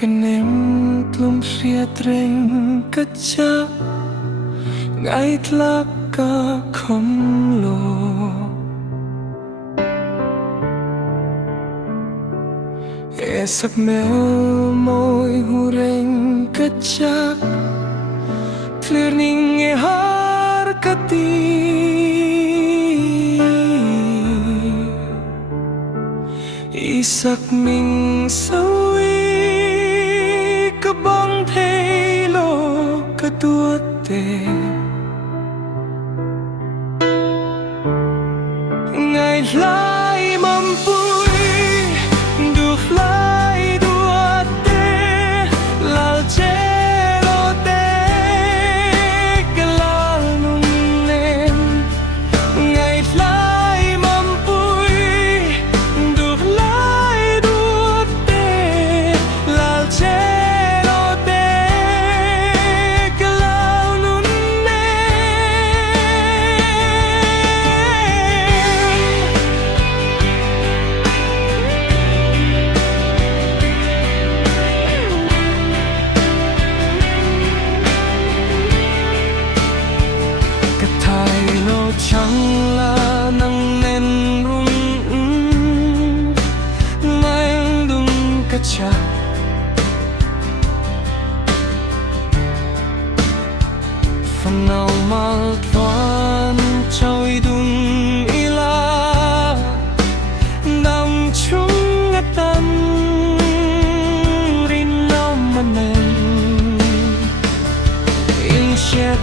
Cần em tlum phía trinh cất chắc ngay tlap cả không lồ e sắc mel môi hu reng cất chắc clear ning e har kati isak ming sawi ka bang thei lo ka tuat te ngày lai mầm vui được lai đua te lal che lo te cái lal nun lên ngày lai mầm vui được lai đua te lal che lo te cái lal nun lên chẳng là nắng nên run ngay đúng cái cha phần nào mal toan trôi đun ila đam chung ngắt tâm rin nào mà nên in chia